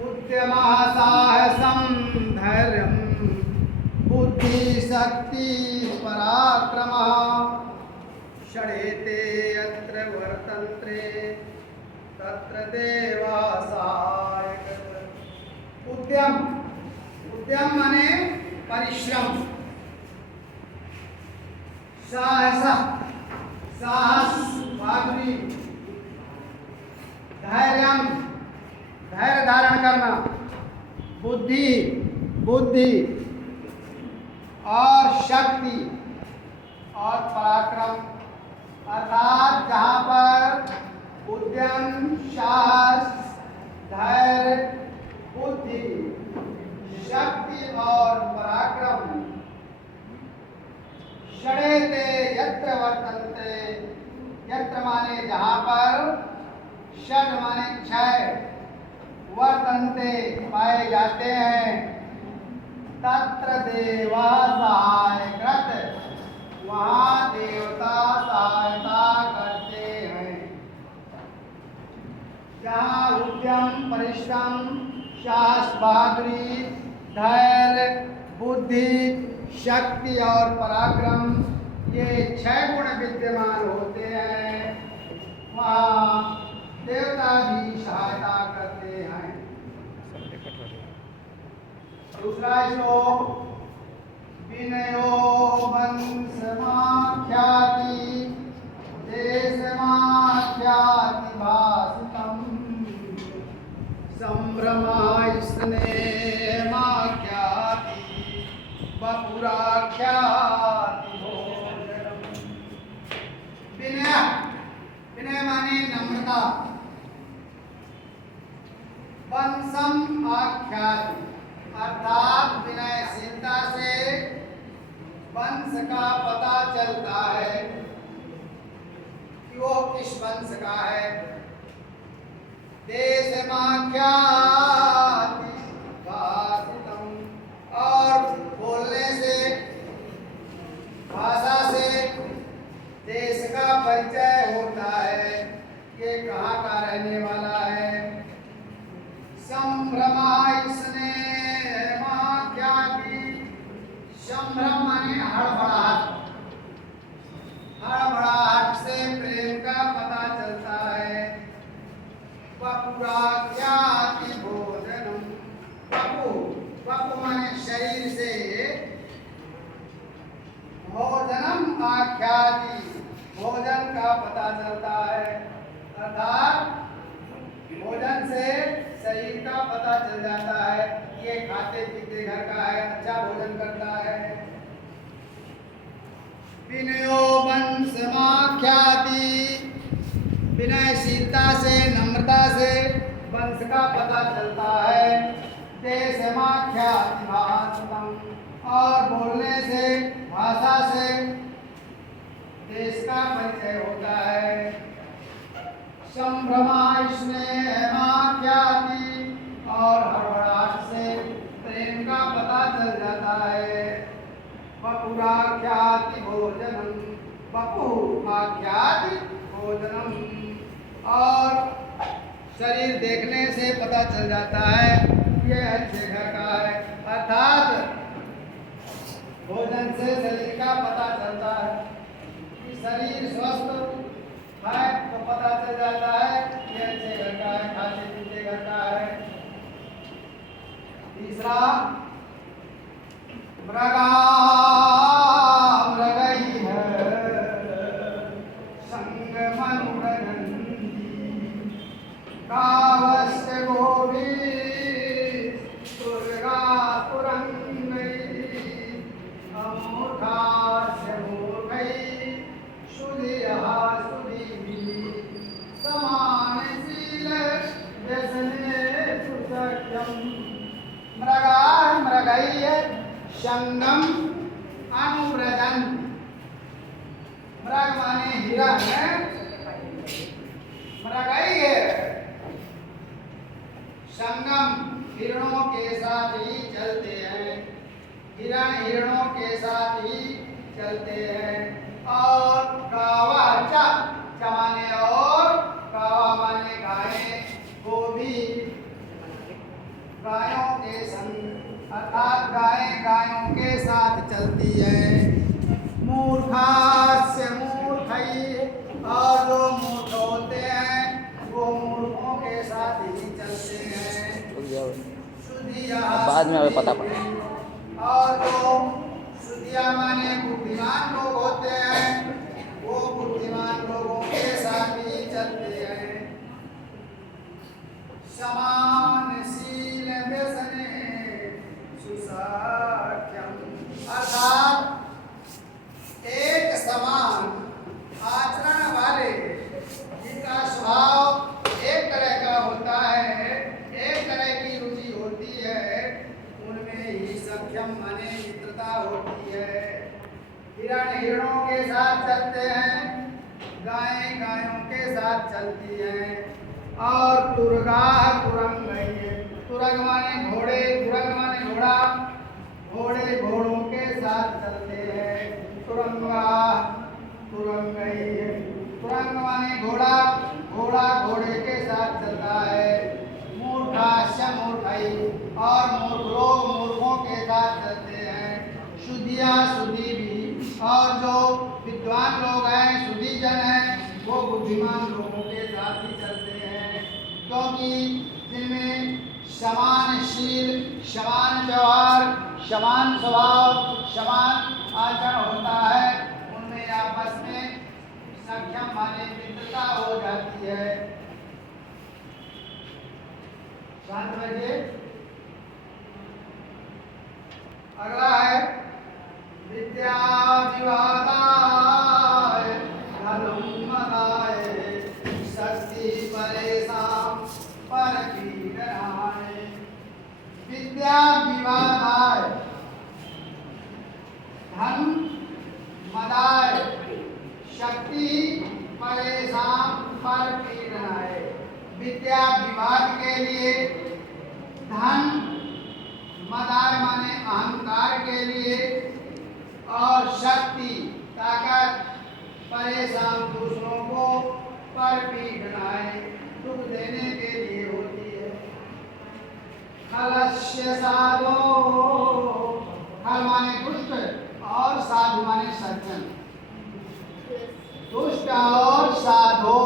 उद्यमः साहसं धैर्यं बुद्धिशक्ति पराक्रमः षडेते यत्र वर्तन्ते तत्र देवा सहायकः। उद्यम उद्यम माने परिश्रम, साहस साहस बहादुरी, धैर्यम धैर्य धारण करना, बुद्धि बुद्धि और शक्ति और पराक्रम। अर्थात जहाँ पर उद्यम साहस धैर्य बुद्धि शक्ति और पराक्रम षडेते यत्र वर्तन्ते, यत्र माने जहाँ पर, षड माने छह, वर्तन्ते पाए जाते हैं, तत्र देवा सहायकृत वहाँ देवता सहायता करते हैं। जहाँ उद्यम परिश्रम साहस बहादुरी धैर्य बुद्धि शक्ति और पराक्रम ये छह गुण विद्यमान होते हैं, वहाँ देवता भी सहायता करते हैं। दूसरा श्लोक विनयो वंशमाख्याति देशमाख्याति भासितम् संभ्रमाय स्नेहमाख्याति वपुराख्याति भोजनम्। विनय विनय माने नम्रता, वंशम आख्याति अर्थात विनयशीलता से वंश का पता चलता है कि वो किस वंश का है। देशमाख्याति भाषितम् और बोलने से भाषा से देश का परिचय होता है, ये कहाँ का रहने वाला है। संभ्रमाय स्नेहमाख्याति, संभ्रम माने हड़बड़ाहट, हड़बड़ाहट से प्रेम का पता चलता है। वपुराख्याति भोजनम, वपु वपु माने शरीर से, भोजनम आख्याति भोजन का पता चलता है। अर्थात भोजन से शरीर का पता चल जाता है, ये खाते पीते घर का है, अच्छा भोजन करता है। विनयो वंशमाख्याति विनयशीलता से नम्रता से वंश का पता चलता है। देशमाख्याति भाषितम् और बोलने से भाषा से देश का परिचय होता है। संभ्रमाय स्नेहमाख्याति और हड़बड़ाहट से प्रेम का पता चल जाता है। वपुराख्याति भोजनम, वपु आख्याति भोजनम और शरीर देखने से पता चल जाता है ये अच्छे घर का है। अर्थात भोजन से शरीर का पता चलता है कि शरीर स्वस्थ है तो पता चल जाता है ये अच्छे घर का है, खाते पीते घर का है। तीसरा मृगा मृगैः संगमनुरनन्ति गावस्य गोभिस्तुर्गास्तुरङ्गैः अमूढास्य मूर्खैः सुधियः सुधीभिः समानशीलव्यसनेषु सख्यम्। मृगाः मृगैः संगम अनुव्रजन्ति, मृग माने हिरण है, मृगैः संगम हिरणों के साथ ही चलते हैं, हिरण हिरणों के साथ ही चलते हैं। और गावा च माने और, गावा माने गाय, गोभी गायों के संग, अर्थात गायें गायों के साथ चलती है। मूर्खास्य मूर्खई, और जो मूर्ख होते हैं वो मूर्खों के साथ ही चलते हैं। शुद्धिया बाद में हमें पता पड़ा। और जो शुद्धिया माने बुद्धिमान लोग होते हैं वो बुद्धिमान लोगों के साथ ही चलते हैं। समानशील व्यसने सुसाख्यम, अर्थात एक समान आचरण वाले जिनका स्वभाव एक तरह का होता है, एक तरह की रुचि होती है, उनमें ही सख्यम माने मित्रता होती है। हिरण हिरणों के साथ चलते हैं, गायें गायों के साथ चलती हैं। और तुरगा तुरंग, तुरंग माने घोड़े, तुरंग माने घोड़ा, घोड़े घोड़ों के साथ चलते हैं। तुरंगा तुरंगई, तुरंग माने घोड़ा, घोड़ा घोड़े के साथ चलता है। मूर्खास्य मूर्खई, और मूर्ख लोग मूर्खों के साथ चलते हैं। शुद्धिया शुद्धि भी, और जो विद्वान लोग हैं शुद्धि जन हैं वो बुद्धिमान लोगों के साथ ही चलते हैं। क्योंकि जिनमें समानशील, समान व्यवहार, समान स्वभाव, समान आचरण होता है, उनमें आपस में सख्यम माने मित्रता हो जाती है। शांत बैठिए। अगला है विद्या विवादाय धर्म मदाय शक्ति परेशान परपीडनाय। विद्या विवादाय धन मदाय शक्ति परेशान परपीडनाय। विद्या विवाद के लिए, धन मदाय माने अहंकार के लिए, और शक्ति ताकत परेशान दूसरों को परपीडनाय दुख देने के लिए होती है। खलस्य साधो, खल माने दुष्ट और साधु माने सज्जन। दुष्ट और साधु,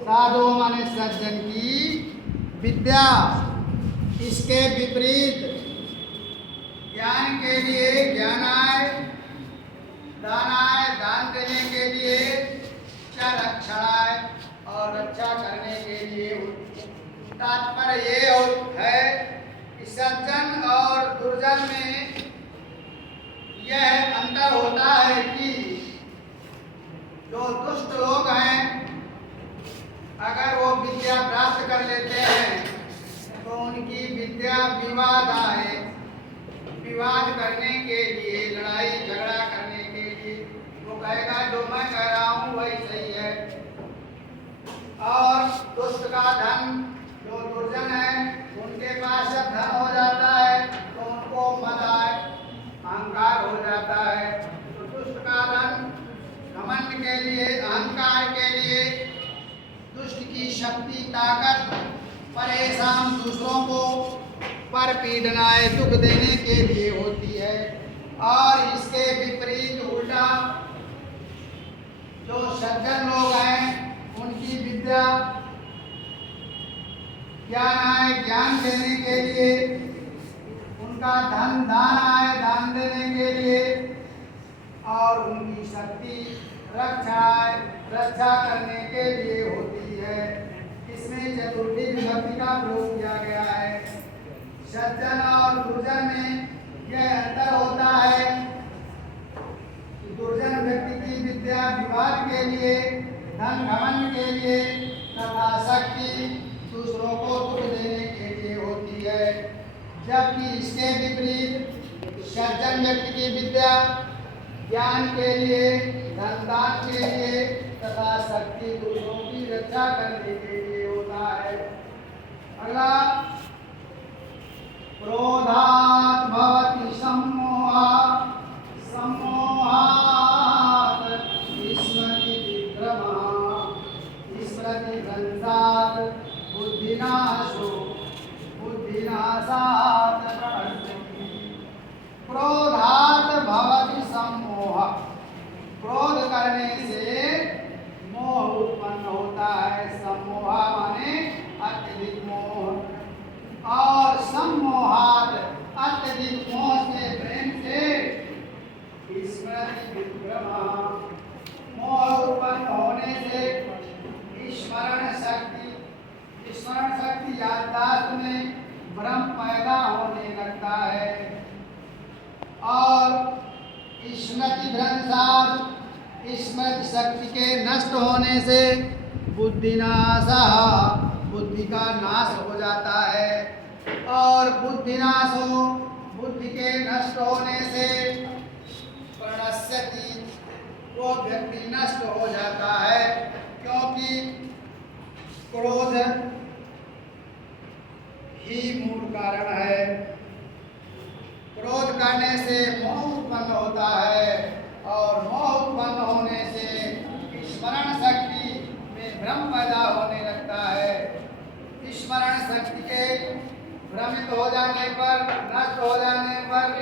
साधु माने सज्जन की विद्या, इसके विपरीत ज्ञान के लिए ज्ञानाय, दानाय दान देने के लिए, च रक्षाय और रक्षा करने के लिए। तात्पर्य ये है कि सज्जन और दुर्जन में यह अंतर होता है कि जो दुष्ट लोग हैं अगर वो विद्या प्राप्त कर लेते हैं तो उनकी विद्या विवाद आए, विवाद करने के लिए, लड़ाई झगड़ा करने के लिए, वो कहेगा जो मैं कह रहा हूँ वही सही है। और दुष्ट का धन, जो दुर्जन है उनके पास जब धन हो जाता है तो उनको मद आए, अहंकार हो जाता है। तो दुष्ट का धन घमंड के लिए, अहंकार के लिए, दुष्ट की शक्ति ताकत परेशान दूसरों को परपीडनाय दुख देने के लिए होती है। और इसके विपरीत उल्टा जो सज्जन लोग हैं उनकी विद्या ज्ञान आए ज्ञान देने के लिए, उनका धन दान आए दान देने के लिए, और उनकी शक्ति रक्षा आए रक्षा करने के लिए होती है। इसमें चतुर्थी विभक्ति का प्रयोग किया गया है। सज्जन और दुर्जन में यह अंतर होता है कि दुर्जन व्यक्ति की विद्या विवाद के लिए, धन घमंड के लिए तथा शक्ति दूसरों को दुख देने के लिए होती है। जबकि इसके विपरीत सज्जन व्यक्ति की विद्या ज्ञान के लिए, धन दान के लिए तथा शक्ति दूसरों की रक्षा करने के लिए होता है। अगला क्रोधात् भवति सम्मोहः, सम्मोहात् स्मृति विभ्रमः, स्मृति भ्रंशात् बुद्धिनाशो, बुद्धिनाशात् नाशात् प्रणश्यति। क्रोधात् भवति सम्मोह। क्रोध करने से मोह उत्पन्न होता है। सम्मोह माने अत्यधिक मोह। और सम्मोहात् अत्यधिक मोह से, प्रेम से स्मृति विभ्रमा। मोह उत्पन्न होने से स्मरण शक्ति याददाश्त में भ्रम पैदा होने लगता है। और स्मृति भ्रंशात् स्मृति शक्ति के नष्ट होने से बुद्धिनाशः बुद्धि का नाश हो जाता है। और बुद्धिनाश हो, बुद्धि के नष्ट होने से प्रणश्यति वो व्यक्ति नष्ट हो जाता है। क्योंकि क्रोध ही मूल कारण है। क्रोध करने से मोह उत्पन्न होता है और मोह उत्पन्न होने से स्मरण शक्ति में भ्रम पैदा होने लगता है। स्मरण शक्ति के भ्रमित हो जाने पर, नष्ट हो जाने पर